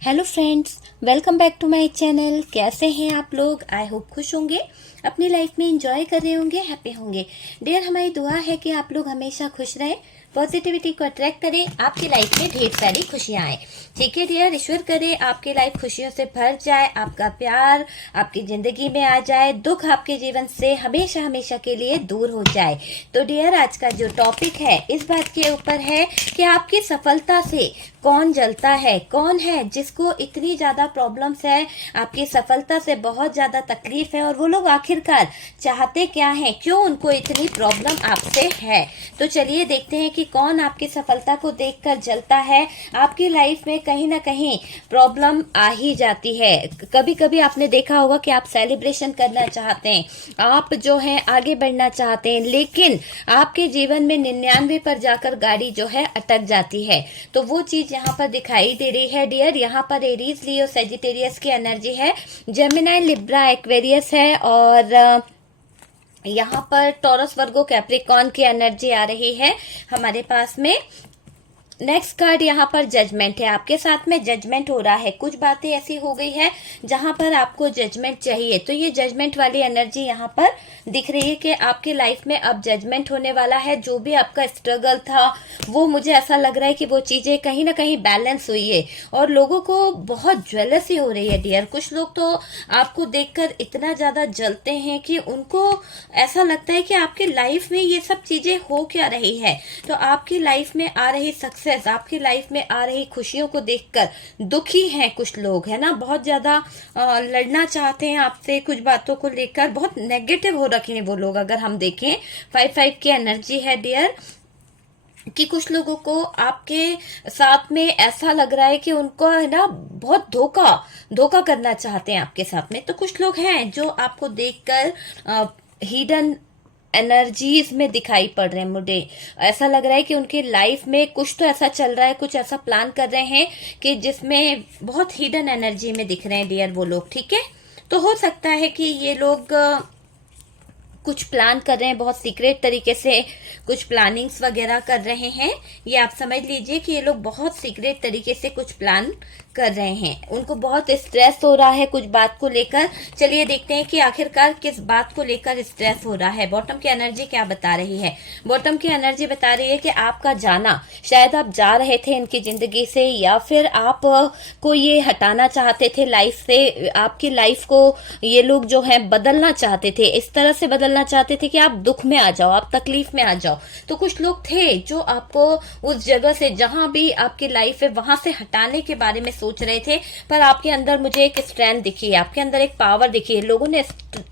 Hello friends, welcome back to my channel. कैसे हैं आप लोग? आई होप खुश होंगे, अपनी लाइफ में एंजॉय कर रहे होंगे, हैप्पी होंगे। डियर, हमारी दुआ है कि आप लोग हमेशा खुश रहें, पॉजिटिविटी को अट्रैक्ट करें, आपकी लाइफ में ढेर सारी खुशियां आए। ठीक है डियर, ईश्वर करे आपकी लाइफ खुशियों से भर जाए, आपका प्यार आपकी जिंदगी में आ जाए, दुख आपके जीवन से हमेशा हमेशा के लिए दूर हो जाए। तो डियर, आज का जो टॉपिक है इस बात के ऊपर है कि आपकी सफलता से कौन जलता है, कौन है जिसको इतनी ज्यादा प्रॉब्लम्स है, आपकी सफलता से बहुत ज्यादा तकलीफ है, और वो लोग आखिरकार चाहते क्या है, क्यों उनको इतनी प्रॉब्लम आपसे है। तो चलिए देखते हैं कि कौन आपकी सफलता को देखकर जलता है। आपकी लाइफ में कहीं ना कहीं प्रॉब्लम आ ही जाती है। कभी कभी आपने देखा होगा कि आप सेलिब्रेशन करना चाहते हैं, आप जो है आगे बढ़ना चाहते हैं, लेकिन आपके जीवन में 99 पर जाकर गाड़ी जो है अटक जाती है। तो वो चीज यहाँ पर दिखाई दे रही है डियर। यहाँ पर एरीज, लियो, सेजिटेरियस की एनर्जी है, जेमिनाई, लिब्रा, एक्वेरियस है, और यहाँ पर टॉरस, वर्गो, कैप्रिकॉर्न की एनर्जी आ रही है हमारे पास में। नेक्स्ट कार्ड यहाँ पर जजमेंट है, आपके साथ में जजमेंट हो रहा है। कुछ बातें ऐसी हो गई है जहां पर आपको जजमेंट चाहिए, तो ये जजमेंट वाली एनर्जी यहाँ पर दिख रही है कि आपके लाइफ में अब जजमेंट होने वाला है। जो भी आपका स्ट्रगल था वो मुझे ऐसा लग रहा है कि वो चीजें कहीं ना कहीं बैलेंस हुई है, और लोगों को बहुत ज्वेलसी हो रही है डियर। कुछ लोग तो आपको देखकर इतना ज्यादा जलते हैं कि उनको ऐसा लगता है कि आपके लाइफ में ये सब चीजें हो क्या रही है। तो आपकी लाइफ में आ रही सक्सेस, आपकी लाइफ में आ रही खुशियों को देखकर दुखी हैं कुछ लोग, है ना। बहुत ज्यादा लड़ना चाहते हैं आपसे, कुछ बातों को लेकर बहुत नेगेटिव हो रखे हैं वो लोग। अगर हम देखें 5-5 की एनर्जी है डियर, कि कुछ लोगों को आपके साथ में ऐसा लग रहा है कि उनको है ना बहुत धोखा करना चाहते हैं आपके साथ में। तो कुछ लोग हैं जो आपको देखकर हिडन एनर्जीज में दिखाई पड़ रहे हैं। मुझे ऐसा लग रहा है कि उनकी लाइफ में कुछ तो ऐसा चल रहा है, कुछ ऐसा प्लान कर रहे हैं कि जिसमें बहुत हिडन एनर्जी में दिख रहे हैं डियर वो लोग। ठीक है, तो हो सकता है कि ये लोग कुछ प्लान कर रहे हैं, बहुत सीक्रेट तरीके से कुछ प्लानिंग्स वगैरह कर रहे हैं। ये आप समझ लीजिए कि ये लोग बहुत सीक्रेट तरीके से कुछ प्लान कर रहे हैं। उनको बहुत स्ट्रेस हो रहा है कुछ बात को लेकर। चलिए देखते हैं कि आखिरकार किस बात को लेकर स्ट्रेस हो रहा है। बॉटम की एनर्जी क्या बता रही है? बॉटम की एनर्जी बता रही है कि आपका जाना, शायद आप जा रहे थे इनकी जिंदगी से, या फिर आप को ये हटाना चाहते थे लाइफ से। आपकी लाइफ को ये लोग जो है बदलना चाहते थे, इस तरह से बदलना चाहते थे कि आप दुख में आ जाओ, आप तकलीफ में आ जाओ। तो कुछ लोग थे जो आपको उस जगह से, जहां भी आपकी लाइफ है वहां से हटाने के बारे में सोच रहे थे, पर आपके अंदर मुझे एक स्ट्रेंथ दिखी है, आपके अंदर एक पावर दिखी है। लोगों ने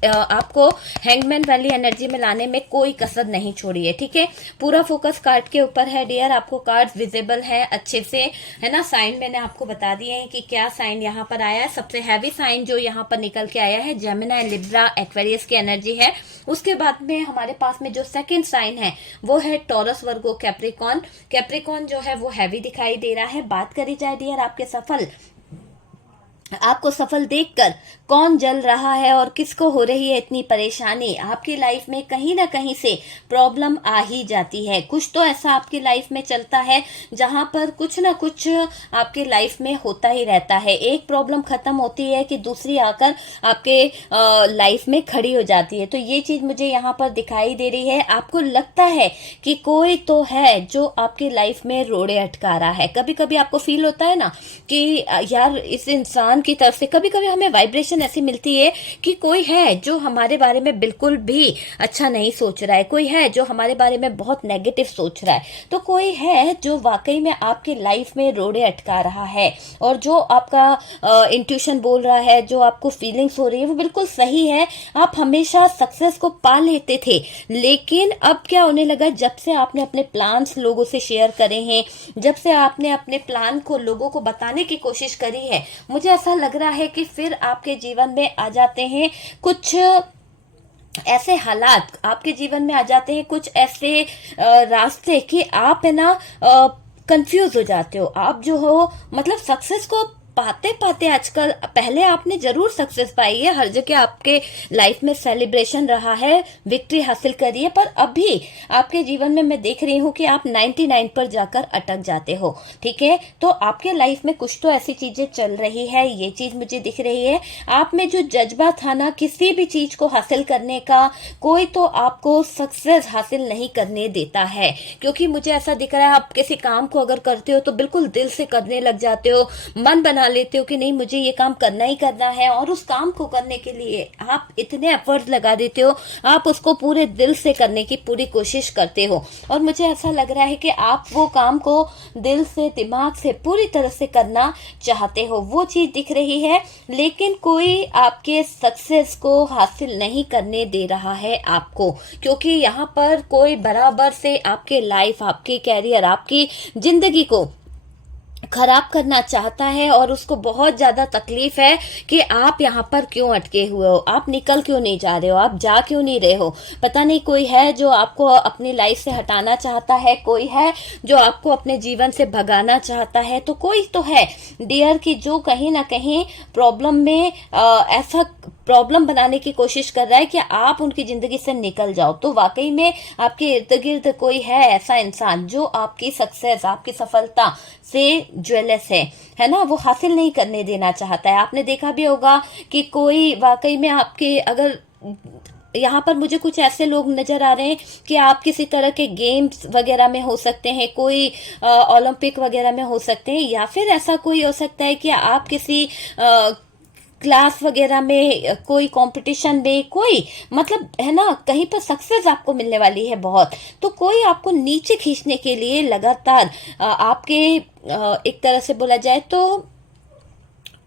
आपको हैंगमैन वाली एनर्जी में लाने में कोई कसर नहीं छोड़ी है। ठीक है, पूरा फोकस कार्ड के ऊपर है डियर। आपको कार्ड विजिबल है अच्छे से, है ना। साइन मैंने आपको बता दिए हैं कि क्या साइन यहाँ पर आया है। सबसे हैवी साइन जो यहाँ पर निकल के आया है जेमिनी, लिब्रा, एक्वेरियस की एनर्जी है। उसके बाद में हमारे पास में जो सेकंड साइन है वो है टॉरस, वर्गो, कैप्रिकॉर्न। कैप्रिकॉर्न जो है वो हैवी दिखाई दे रहा है। बात करी जाए डियर आपको सफल देखकर कौन जल रहा है और किसको हो रही है इतनी परेशानी। आपकी लाइफ में कहीं ना कहीं से प्रॉब्लम आ ही जाती है। कुछ तो ऐसा आपकी लाइफ में चलता है जहां पर कुछ ना कुछ आपकी लाइफ में होता ही रहता है। एक प्रॉब्लम खत्म होती है कि दूसरी आकर आपके लाइफ में खड़ी हो जाती है। तो ये चीज मुझे यहाँ पर दिखाई दे रही है। आपको लगता है कि कोई तो है जो आपकी लाइफ में रोड़े अटका रहा है। कभी कभी आपको फील होता है ना कि यार इस इंसान की तरफ से कभी कभी हमें वाइब्रेशन ऐसी मिलती है कि कोई है जो हमारे बारे में बिल्कुल भी अच्छा नहीं सोच रहा है, कोई है जो हमारे बारे में बहुत नेगेटिव सोच रहा है, तो कोई है जो वाकई में आपकी लाइफ में रोड़े अटका रहा है, और जो आपका इंट्यूशन बोल रहा है, जो आपको फीलिंग्स हो रही है वो बिल्कुल सही है। आप हमेशा सक्सेस को पा लेते थे, लेकिन अब क्या होने लगा, जब से आपने अपने प्लान्स लोगों से शेयर करे हैं, जब से आपने अपने प्लान को लोगों को बताने की कोशिश करी है, मुझे ऐसा लग रहा है कि फिर आपके जीवन में आ जाते हैं कुछ ऐसे हालात, आपके जीवन में आ जाते हैं कुछ ऐसे रास्ते कि आप है ना कंफ्यूज हो जाते हो। आप जो हो मतलब सक्सेस को पाते पाते आजकल, पहले आपने जरूर सक्सेस पाई है, हर जगह आपके लाइफ में सेलिब्रेशन रहा है, विक्ट्री हासिल करी है, पर अभी आपके जीवन में मैं देख रही हूँ कि आप 99 पर जाकर अटक जाते हो। ठीक है, तो आपके लाइफ में कुछ तो ऐसी चीजें चल रही है, ये चीज मुझे दिख रही है। आप में जो जज्बा था ना किसी भी चीज को हासिल करने का, कोई तो आपको सक्सेस हासिल नहीं करने देता है, क्योंकि मुझे ऐसा दिख रहा है आप किसी काम को अगर करते हो तो बिल्कुल दिल से करने लग जाते हो, मन बना लेते हो कि नहीं मुझे ये काम करना ही करना है, और उस काम को करने के लिए आप इतने एफर्ट लगा देते हो, आप उसको पूरे दिल से करने की पूरी कोशिश करते हो। और मुझे ऐसा लग रहा है कि आप वो काम को दिल से, दिमाग से, पूरी तरह से करना चाहते हो, वो चीज दिख रही है, लेकिन कोई आपके सक्सेस को हासिल नहीं करने दे रहा है आपको, क्योंकि यहाँ पर कोई बराबर से आपके लाइफ, आपकी कैरियर, आपकी जिंदगी को खराब करना चाहता है, और उसको बहुत ज्यादा तकलीफ है कि आप यहाँ पर क्यों अटके हुए हो, आप निकल क्यों नहीं जा रहे हो, आप जा क्यों नहीं रहे हो। पता नहीं कोई है जो आपको अपनी लाइफ से हटाना चाहता है, कोई है जो आपको अपने जीवन से भगाना चाहता है, तो कोई तो है डियर की जो कहीं ना कहीं प्रॉब्लम में ऐसा प्रॉब्लम बनाने की कोशिश कर रहा है कि आप उनकी जिंदगी से निकल जाओ। तो वाकई में आपके इर्द गिर्द कोई है ऐसा इंसान जो आपकी सक्सेस, आपकी सफलता से ज्वेलस है ना, वो हासिल नहीं करने देना चाहता है। आपने देखा भी होगा कि कोई वाकई में आपके, अगर यहाँ पर मुझे कुछ ऐसे लोग नजर आ रहे हैं कि आप किसी तरह के गेम्स वगैरह में हो सकते हैं, कोई ओलंपिक वगैरह में हो सकते हैं, या फिर ऐसा कोई हो सकता है कि आप किसी क्लास वगैरह में, कोई कंपटीशन में, कोई मतलब है ना, कहीं पर सक्सेस आपको मिलने वाली है बहुत, तो कोई आपको नीचे खींचने के लिए लगातार आपके एक तरह से बोला जाए तो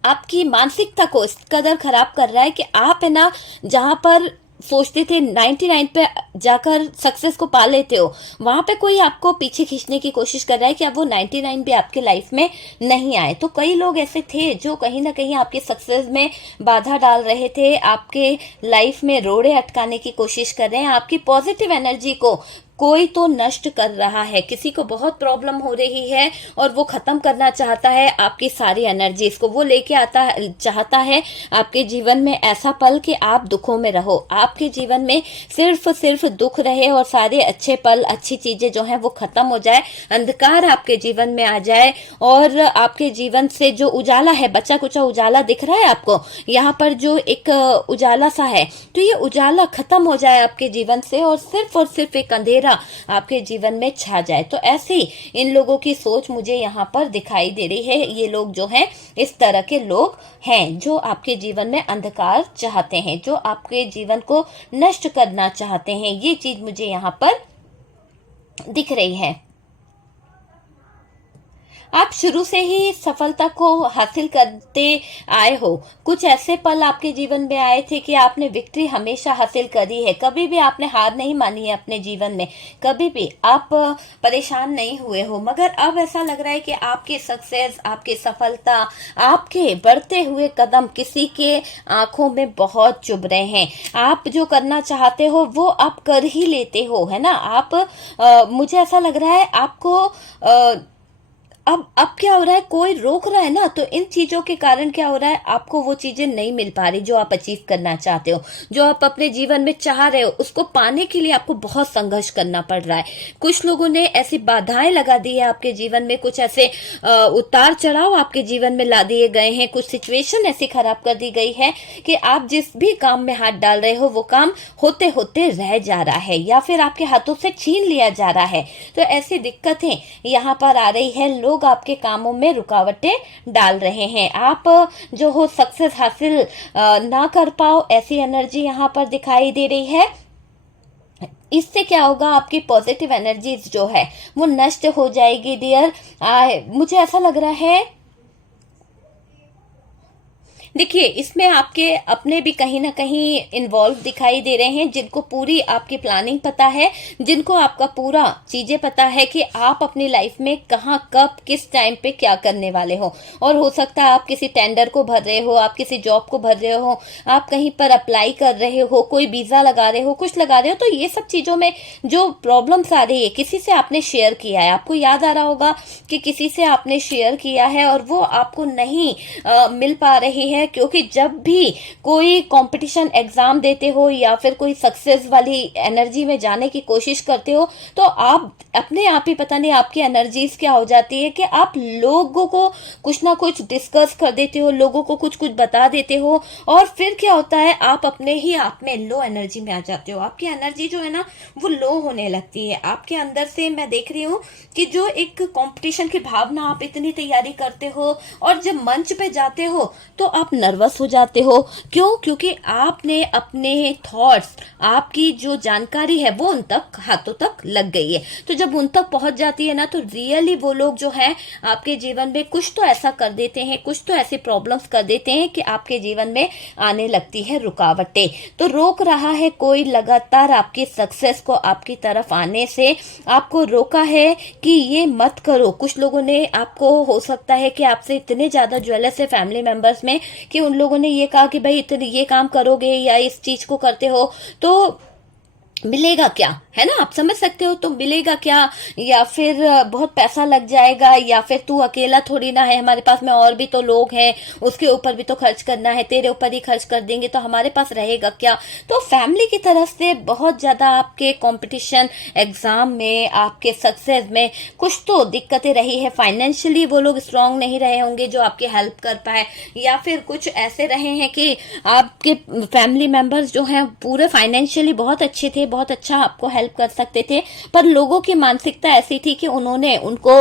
आपकी मानसिकता को इस कदर खराब कर रहा है कि आप है ना जहां पर सोचते थे 99 पे जाकर सक्सेस को पा लेते हो, वहां पे कोई आपको पीछे खींचने की कोशिश कर रहा है कि अब वो 99 भी आपके लाइफ में नहीं आए। तो कई लोग ऐसे थे जो कहीं ना कहीं आपके सक्सेस में बाधा डाल रहे थे, आपके लाइफ में रोड़े अटकाने की कोशिश कर रहे हैं, आपकी पॉजिटिव एनर्जी को कोई तो नष्ट कर रहा है। किसी को बहुत प्रॉब्लम हो रही है और वो खत्म करना चाहता है आपकी सारी एनर्जी को, वो लेके आता चाहता है आपके जीवन में ऐसा पल कि आप दुखों में रहो, आपके जीवन में सिर्फ दुख रहे और सारे अच्छे पल, अच्छी चीजें जो हैं वो खत्म हो जाए, अंधकार आपके जीवन में आ जाए, और आपके जीवन से जो उजाला है, बचा कुचा उजाला दिख रहा है आपको यहाँ पर, जो एक उजाला सा है, तो ये उजाला खत्म हो जाए आपके जीवन से और सिर्फ एक अंधेरा आपके जीवन में छा जाए। तो ऐसी इन लोगों की सोच मुझे यहाँ पर दिखाई दे रही है। ये लोग जो हैं इस तरह के लोग हैं जो आपके जीवन में अंधकार चाहते हैं, जो आपके जीवन को नष्ट करना चाहते हैं। ये चीज मुझे यहाँ पर दिख रही है। आप शुरू से ही सफलता को हासिल करते आए हो, कुछ ऐसे पल आपके जीवन में आए थे कि आपने विक्ट्री हमेशा हासिल करी है, कभी भी आपने हार नहीं मानी है अपने जीवन में, कभी भी आप परेशान नहीं हुए हो। मगर अब ऐसा लग रहा है कि आपकी सक्सेस, आपकी सफलता, आपके बढ़ते हुए कदम किसी के आंखों में बहुत चुभ रहे हैं। आप जो करना चाहते हो वो आप कर ही लेते हो, है ना। आप मुझे ऐसा लग रहा है आपको अब क्या हो रहा है, कोई रोक रहा है ना, तो इन चीजों के कारण क्या हो रहा है, आपको वो चीजें नहीं मिल पा रही जो आप अचीव करना चाहते हो, जो आप अपने जीवन में चाह रहे हो, उसको पाने के लिए आपको बहुत संघर्ष करना पड़ रहा है। कुछ लोगों ने ऐसी बाधाएं लगा दी है आपके जीवन में, कुछ ऐसे उतार चढ़ाव आपके जीवन में ला दिए गए हैं, कुछ सिचुएशन ऐसी खराब कर दी गई है कि आप जिस भी काम में हाथ डाल रहे हो वो काम होते होते रह जा रहा है या फिर आपके हाथों से छीन लिया जा रहा है। तो ऐसी दिक्कतें यहाँ पर आ रही है, लोग आपके कामों में रुकावटें डाल रहे हैं, आप जो हो सक्सेस हासिल ना कर पाओ, ऐसी एनर्जी यहाँ पर दिखाई दे रही है। इससे क्या होगा, आपकी पॉजिटिव एनर्जीज जो है वो नष्ट हो जाएगी डियर। मुझे ऐसा लग रहा है देखिए, इसमें आपके अपने भी कहीं ना कहीं इन्वॉल्व दिखाई दे रहे हैं, जिनको पूरी आपकी प्लानिंग पता है, जिनको आपका पूरा चीजें पता है कि आप अपनी लाइफ में कहाँ कब किस टाइम पे क्या करने वाले हो। और हो सकता है आप किसी टेंडर को भर रहे हो, आप किसी जॉब को भर रहे हो, आप कहीं पर अप्लाई कर रहे हो, कोई वीजा लगा रहे हो, कुछ लगा रहे हो। तो ये सब चीजों में जो प्रॉब्लम्स आ रही है, किसी से आपने शेयर किया है, आपको याद आ रहा होगा कि किसी से आपने शेयर किया है और वो आपको नहीं मिल पा रही है, क्योंकि जब भी कोई कंपटीशन एग्जाम देते हो या फिर कोई सक्सेस वाली एनर्जी में जाने की कोशिश करते हो, तो आप अपने आप ही पता नहीं आपकी एनर्जीज क्या हो जाती है कि आप लोगों को कुछ ना कुछ डिस्कस कर देते हो, लोगों को कुछ कुछ बता देते हो, और फिर क्या होता है, आप अपने ही आप में लो एनर्जी में आ जाते हो। आपकी एनर्जी जो है ना वो लो होने लगती है। आपके अंदर से मैं देख रही हूँ कि जो एक कंपटीशन की भावना, आप इतनी तैयारी करते हो और जब मंच पे जाते हो तो आप नर्वस हो जाते हो। क्यों? क्योंकि आपने अपने थॉट्स, आपकी जो जानकारी है वो उन तक, हाथों तक लग गई है। तो जब उन तक पहुंच जाती है ना, तो रियली वो लोग जो है आपके जीवन में कुछ तो ऐसा कर देते हैं, कुछ तो ऐसी प्रॉब्लम्स कर देते हैं कि आपके जीवन में आने लगती है रुकावटें। तो रोक रहा है कोई लगातार आपकी सक्सेस को आपकी तरफ आने से, आपको रोका है कि ये मत करो। कुछ लोगों ने आपको, हो सकता है कि आपसे इतने ज्यादा ज्वेलस है फैमिली मेंबर्स में कि उन लोगों ने ये कहा कि भाई इतने ये काम करोगे या इस चीज को करते हो तो मिलेगा क्या, है ना? आप समझ सकते हो, तो मिलेगा क्या, या फिर बहुत पैसा लग जाएगा, या फिर तू अकेला थोड़ी ना है, हमारे पास में और भी तो लोग हैं, उसके ऊपर भी तो खर्च करना है, तेरे ऊपर ही खर्च कर देंगे तो हमारे पास रहेगा क्या। तो फैमिली की तरफ से बहुत ज्यादा आपके कंपटीशन एग्जाम में, आपके सक्सेस में कुछ तो दिक्कतें रही है। फाइनेंशियली वो लोग स्ट्रांग नहीं रहे होंगे जो आपकी हेल्प कर पाए, या फिर कुछ ऐसे रहे हैं कि आपके फैमिली मेंबर्स जो हैं पूरे फाइनेंशियली बहुत अच्छे थे, बहुत अच्छा आपको हेल्प कर सकते थे, पर लोगों की मानसिकता ऐसी थी कि उन्होंने उनको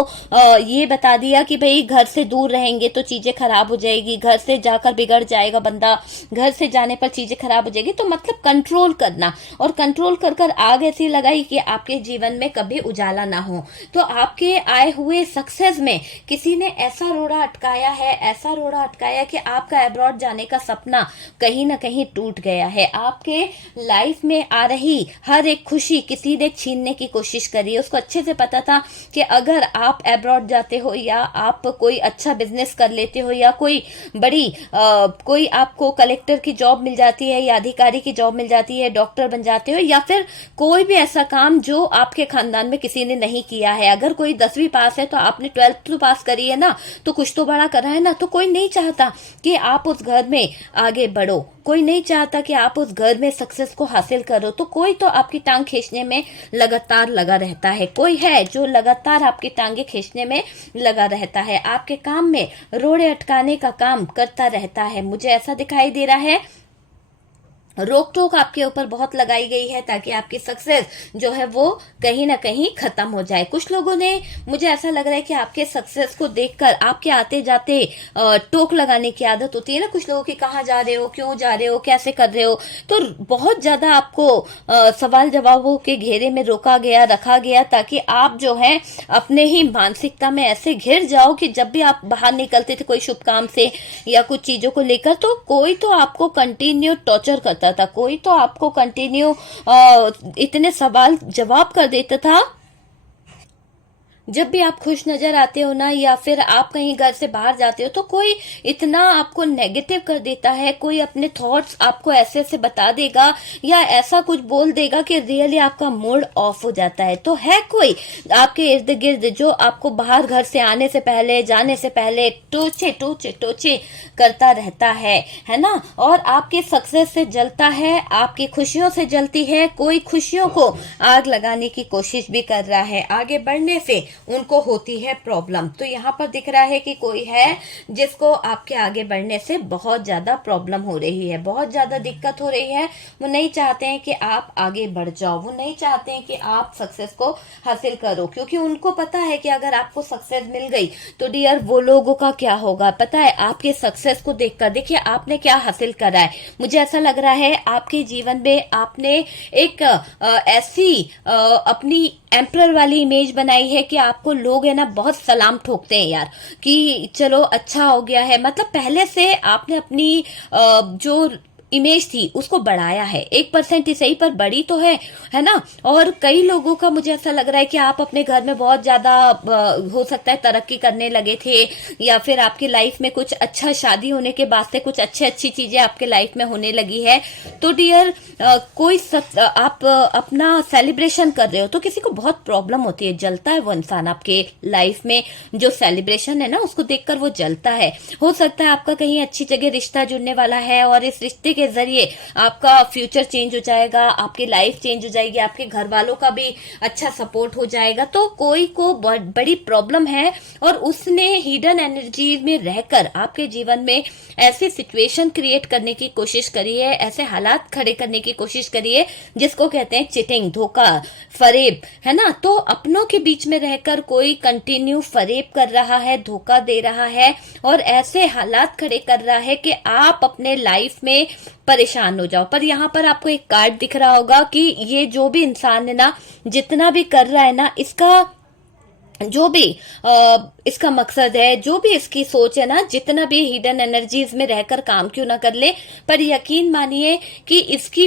ये बता दिया कि भाई घर से दूर रहेंगे तो चीजें खराब हो जाएगी, घर से जाकर बिगड़ जाएगा बंदा, घर से जाने पर चीजें खराब हो जाएगी। तो मतलब कंट्रोल करना, और कंट्रोल कर कर आग ऐसी लगाई कि आपके जीवन में कभी उजाला ना हो। तो आपके आए हुए सक्सेस में किसी ने ऐसा रोड़ा अटकाया है, ऐसा रोड़ा अटकाया कि आपका अब्रॉड जाने का सपना कहीं ना कहीं टूट गया है। आपके लाइफ में आ रही हर एक खुशी किसी ने छीनने की कोशिश करी है। उसको अच्छे से पता था कि अगर आप अब्रॉड जाते हो, या आप कोई अच्छा बिजनेस कर लेते हो, या कोई बड़ी कोई आपको कलेक्टर की जॉब मिल जाती है, या अधिकारी की जॉब मिल जाती है, डॉक्टर बन जाते हो, या फिर कोई भी ऐसा काम जो आपके खानदान में किसी ने नहीं किया है। अगर कोई 10वीं पास है तो आपने 12th तो पास करी है ना, तो कुछ तो बड़ा करा है ना। तो कोई नहीं चाहता कि आप उस घर में आगे बढ़ो, कोई नहीं चाहता कि आप उस घर में सक्सेस को हासिल करो। तो कोई तो आपकी टांग खींचने में लगातार लगा रहता है, कोई है जो लगातार आपकी टांगे खींचने में लगा रहता है, आपके काम में रोड़े अटकाने का काम करता रहता है। मुझे ऐसा दिखाई दे रहा है रोक टोक आपके ऊपर बहुत लगाई गई है ताकि आपकी सक्सेस जो है वो कहीं ना कहीं खत्म हो जाए। कुछ लोगों ने, मुझे ऐसा लग रहा है कि आपके सक्सेस को देखकर आपके आते जाते टोक लगाने की आदत होती है ना कुछ लोगों की, कहाँ जा रहे हो, क्यों जा रहे हो, कैसे कर रहे हो। तो बहुत ज्यादा आपको सवाल जवाबों के घेरे में रोका गया, रखा गया, ताकि आप जो है अपने ही मानसिकता में ऐसे घिर जाओ कि जब भी आप बाहर निकलते थे कोई शुभ काम से या कुछ चीजों को लेकर, तो कोई तो आपको कंटिन्यू टॉर्चर करता था, कोई तो आपको कंटिन्यू इतने सवाल जवाब कर देता था। जब भी आप खुश नजर आते हो ना, या फिर आप कहीं घर से बाहर जाते हो, तो कोई इतना आपको नेगेटिव कर देता है, कोई अपने थॉट्स आपको ऐसे ऐसे बता देगा या ऐसा कुछ बोल देगा कि रियली आपका मूड ऑफ हो जाता है। तो है कोई आपके इर्द गिर्द जो आपको बाहर घर से आने से पहले, जाने से पहले टोचे टोचे टोचे करता रहता है ना, और आपके सक्सेस से जलता है, आपकी खुशियों से जलती है। कोई खुशियों को आग लगाने की कोशिश भी कर रहा है, आगे बढ़ने से उनको होती है प्रॉब्लम। तो यहाँ पर दिख रहा है कि कोई है जिसको आपके आगे बढ़ने से बहुत ज्यादा प्रॉब्लम हो रही है, बहुत ज्यादा दिक्कत हो रही है। वो नहीं चाहते हैं कि आप आगे बढ़ जाओ, वो नहीं चाहते हैं कि आप सक्सेस को हासिल करो, क्योंकि उनको पता है कि अगर आपको सक्सेस मिल गई तो डियर वो लोगों का क्या होगा। पता है, आपके सक्सेस को देखकर देखिए आपने क्या हासिल करा है। मुझे ऐसा लग रहा है आपके जीवन में आपने एक ऐसी अपनी एम्परर वाली इमेज बनाई है कि आपको लोग है ना बहुत सलाम ठोकते हैं यार, कि चलो अच्छा हो गया है, मतलब पहले से आपने अपनी जो इमेज थी उसको बढ़ाया है, 1% ही सही पर बड़ी तो है ना। और कई लोगों का मुझे ऐसा लग रहा है कि आप अपने घर में बहुत ज्यादा हो सकता है तरक्की करने लगे थे, या फिर आपकी लाइफ में कुछ अच्छा, शादी होने के बाद से कुछ अच्छी चीजें आपके लाइफ में होने लगी है। तो डियर आप अपना सेलिब्रेशन कर रहे हो तो किसी को बहुत प्रॉब्लम होती है, जलता है वो इंसान आपके लाइफ में, जो सेलिब्रेशन है ना उसको देखकर वो जलता है। हो सकता है आपका कहीं अच्छी जगह रिश्ता जुड़ने वाला है और इस रिश्ते के जरिए आपका फ्यूचर चेंज हो जाएगा, आपकी लाइफ चेंज हो जाएगी, आपके घर वालों का भी अच्छा सपोर्ट हो जाएगा। तो कोई को बड़ी प्रॉब्लम है और उसने हिडन एनर्जी में रहकर आपके जीवन में ऐसी सिचुएशन क्रिएट करने की कोशिश करी है, ऐसे हालात खड़े करने की कोशिश करी है जिसको कहते हैं चिटिंग, धोखा, फरेब, है ना। तो अपनों के बीच में रहकर कोई कंटिन्यू फरेब कर रहा है, धोखा दे रहा है और ऐसे हालात खड़े कर रहा है कि आप अपने लाइफ में परेशान हो जाओ। पर यहाँ पर आपको एक कार्ड दिख रहा होगा कि ये जो भी इंसान है ना, जितना भी कर रहा है ना, इसका जो भी इसका मकसद है, जो भी इसकी सोच है ना, जितना भी हिडन एनर्जीज में रहकर काम क्यों ना कर ले, पर यकीन मानिए कि इसकी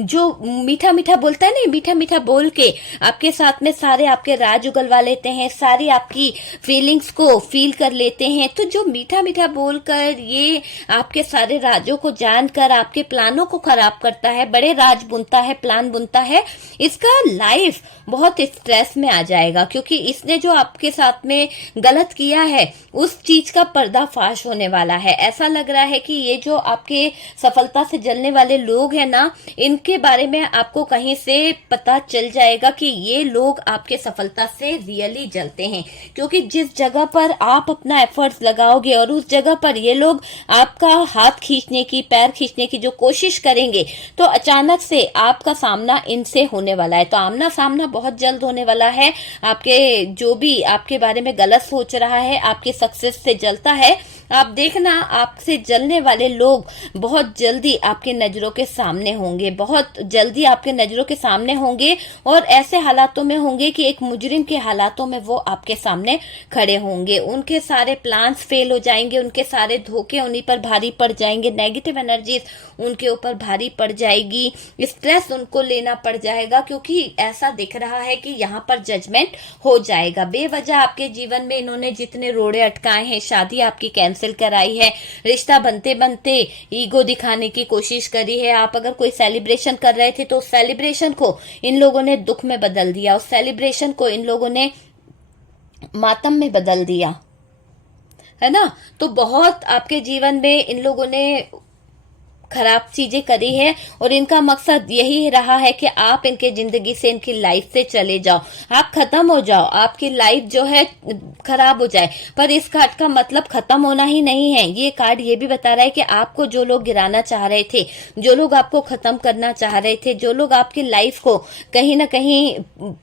जो मीठा मीठा बोलता है ना, मीठा मीठा बोल के आपके साथ में सारे आपके राज उगलवा लेते हैं, सारी आपकी फीलिंग्स को फील कर लेते हैं। तो जो मीठा मीठा बोलकर ये आपके सारे राजों को जानकर आपके प्लानों को खराब करता है, बड़े राज बुनता है, प्लान बुनता है, इसका लाइफ बहुत स्ट्रेस में आ जाएगा, क्योंकि इसने जो आपके साथ में गलत किया है उस चीज का पर्दाफाश होने वाला है। ऐसा लग रहा है कि ये जो आपके सफलता से जलने वाले लोग हैं ना, इनके बारे में आपको कहीं से पता चल जाएगा कि ये लोग आपके सफलता से रियली जलते हैं, क्योंकि जिस जगह पर आप अपना एफर्ट्स लगाओगे और उस जगह पर ये लोग आपका हाथ खींचने की, पैर खींचने की जो कोशिश करेंगे, तो अचानक से आपका सामना इनसे होने वाला है। तो आमना सामना बहुत जल्द होने वाला है। आपके जो भी आपके बारे में गलत सोच रहा है, आपकी सक्सेस से जलता है, आप देखना आपसे जलने वाले लोग बहुत जल्दी आपके नजरों के सामने होंगे, बहुत जल्दी आपके नजरों के सामने होंगे और ऐसे हालातों में होंगे कि एक मुजरिम के हालातों में वो आपके सामने खड़े होंगे। उनके सारे प्लान्स फेल हो जाएंगे, उनके सारे धोखे उन्हीं पर भारी पड़ जाएंगे, नेगेटिव एनर्जीज उनके ऊपर भारी पड़ जाएगी, स्ट्रेस उनको लेना पड़ जाएगा, क्योंकि ऐसा दिख रहा है कि यहाँ पर जजमेंट हो जाएगा। बेवजह आपके जीवन में इन्होंने जितने रोड़े अटकाए हैं, शादी आपकी कैंसिल कराई है, रिश्ता बनते बनते ईगो दिखाने की कोशिश करी है। आप अगर कोई सेलिब्रेशन कर रहे थे तो उस सेलिब्रेशन को इन लोगों ने दुख में बदल दिया, उस सेलिब्रेशन को इन लोगों ने मातम में बदल दिया, है ना। तो बहुत आपके जीवन में इन लोगों ने खराब चीजें करी है और इनका मकसद यही रहा है कि आप इनके जिंदगी से, इनकी लाइफ से चले जाओ, आप खत्म हो जाओ, आपकी लाइफ जो है खराब हो जाए। पर इस कार्ड का मतलब खत्म होना ही नहीं है। ये कार्ड ये भी बता रहा है कि आपको जो लोग गिराना चाह रहे थे, जो लोग आपको खत्म करना चाह रहे थे, जो लोग आपकी लाइफ को कहीं ना कहीं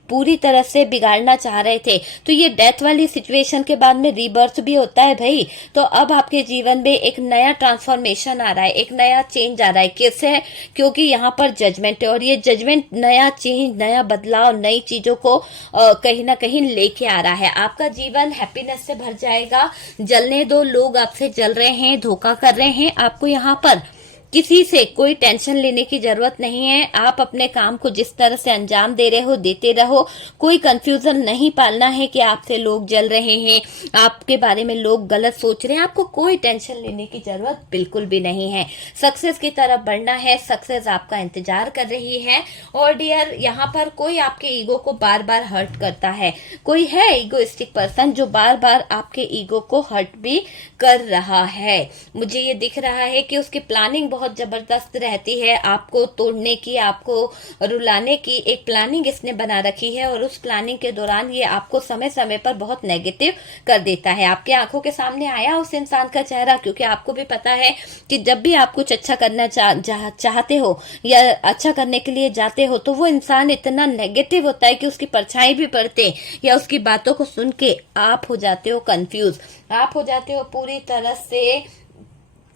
पूरी तरह से बिगाड़ना चाह रहे थे, तो ये डेथ वाली सिचुएशन के बाद में रीबर्थ भी होता है भाई। तो अब आपके जीवन में एक नया ट्रांसफॉर्मेशन आ रहा है, एक नया चेंज आ रहा है। कैसे? क्योंकि यहाँ पर जजमेंट है और ये जजमेंट नया चेंज, नया बदलाव, नई चीजों को कहीं ना कहीं लेके आ रहा है। आपका जीवन हैप्पीनेस से भर जाएगा। जलने दो, लोग आपसे जल रहे हैं, धोखा कर रहे हैं, आपको यहाँ पर किसी से कोई टेंशन लेने की जरूरत नहीं है। आप अपने काम को जिस तरह से अंजाम दे रहे हो देते रहो, कोई कंफ्यूजन नहीं पालना है कि आपसे लोग जल रहे हैं, आपके बारे में लोग गलत सोच रहे हैं। आपको कोई टेंशन लेने की जरूरत बिल्कुल भी नहीं है। सक्सेस की तरफ बढ़ना है, सक्सेस आपका इंतजार कर रही है। और डियर, यहाँ पर कोई आपके ईगो को बार बार हर्ट करता है, कोई है ईगोइस्टिक पर्सन जो बार बार आपके ईगो को हर्ट भी कर रहा है। मुझे ये दिख रहा है कि उसकी प्लानिंग बहुत जबरदस्त रहती है, आपको तोड़ने की, आपको रुलाने की एक प्लानिंग इसने बना रखी है और उस प्लानिंग के दौरान ये आपको समय समय पर बहुत नेगेटिव कर देता है। आपके आंखों के सामने आया उस इंसान का चेहरा, क्योंकि आपको भी पता है कि जब भी आप कुछ अच्छा करना चाहते हो या अच्छा करने के लिए जाते हो, तो वो इंसान इतना नेगेटिव होता है कि उसकी परछाई भी पड़ते या उसकी बातों को सुन के आप हो जाते हो कंफ्यूज, आप हो जाते हो पूरी तरह से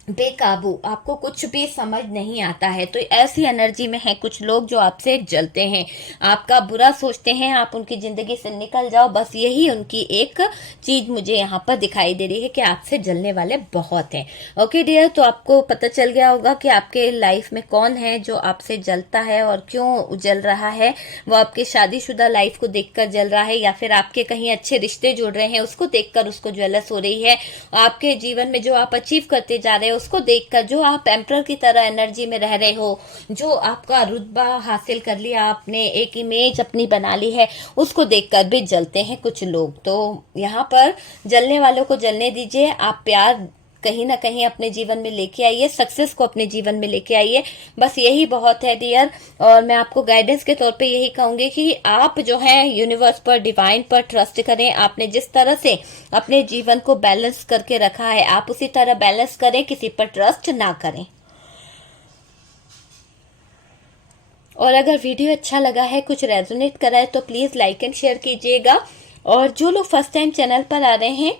बेकाबू, आपको कुछ भी समझ नहीं आता है। तो ऐसी एनर्जी में है कुछ लोग जो आपसे जलते हैं, आपका बुरा सोचते हैं, आप उनकी जिंदगी से निकल जाओ, बस यही उनकी एक चीज मुझे यहाँ पर दिखाई दे रही है कि आपसे जलने वाले बहुत हैं। ओके डियर, तो आपको पता चल गया होगा कि आपके लाइफ में कौन है जो आपसे जलता है और क्यों जल रहा है। वो आपके शादीशुदा लाइफ को देखकर जल रहा है, या फिर आपके कहीं अच्छे रिश्ते जुड़ रहे हैं उसको देखकर उसको ज्वेलस हो रही है। आपके जीवन में जो आप अचीव करते जा रहे हो उसको देखकर, जो आप एम्परर की तरह एनर्जी में रह रहे हो, जो आपका रुतबा हासिल कर लिया आपने, एक इमेज अपनी बना ली है, उसको देखकर भी जलते हैं कुछ लोग। तो यहाँ पर जलने वालों को जलने दीजिए। आप प्यार कहीं ना कहीं अपने जीवन में लेके आइए, सक्सेस को अपने जीवन में लेके आइए, बस यही बहुत है डियर। और मैं आपको गाइडेंस के तौर पे यही कहूंगी कि आप जो है यूनिवर्स पर, डिवाइन पर ट्रस्ट करें। आपने जिस तरह से अपने जीवन को बैलेंस करके रखा है आप उसी तरह बैलेंस करें, किसी पर ट्रस्ट ना करें। और अगर वीडियो अच्छा लगा है, कुछ रेजोनेट करा है, तो प्लीज लाइक एंड शेयर कीजिएगा। और जो लोग फर्स्ट टाइम चैनल पर आ रहे हैं,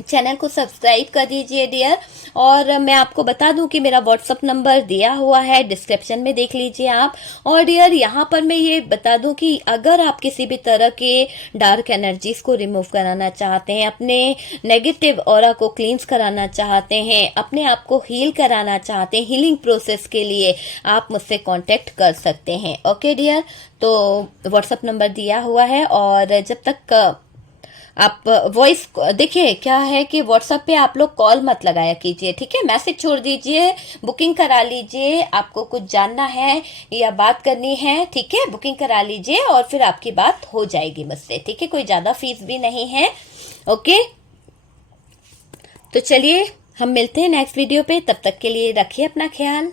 चैनल को सब्सक्राइब कर दीजिए डियर। और मैं आपको बता दूं कि मेरा व्हाट्सअप नंबर दिया हुआ है, डिस्क्रिप्शन में देख लीजिए आप। और डियर यहाँ पर मैं ये बता दूं कि अगर आप किसी भी तरह के डार्क एनर्जीज को रिमूव कराना चाहते हैं, अपने नेगेटिव ऑरा को क्लींस कराना चाहते हैं, अपने आप को हील कराना चाहते हैं, हीलिंग प्रोसेस के लिए आप मुझसे कांटेक्ट कर सकते हैं। ओके डियर, तो व्हाट्सअप नंबर दिया हुआ है। और जब तक आप वॉइस, देखिए क्या है कि व्हाट्सएप पे आप लोग कॉल मत लगाया कीजिए, ठीक है, मैसेज छोड़ दीजिए, बुकिंग करा लीजिए। आपको कुछ जानना है या बात करनी है, ठीक है, बुकिंग करा लीजिए और फिर आपकी बात हो जाएगी मुझसे, ठीक है, कोई ज्यादा फीस भी नहीं है। ओके, तो चलिए हम मिलते हैं नेक्स्ट वीडियो पे, तब तक के लिए रखिए अपना ख्याल।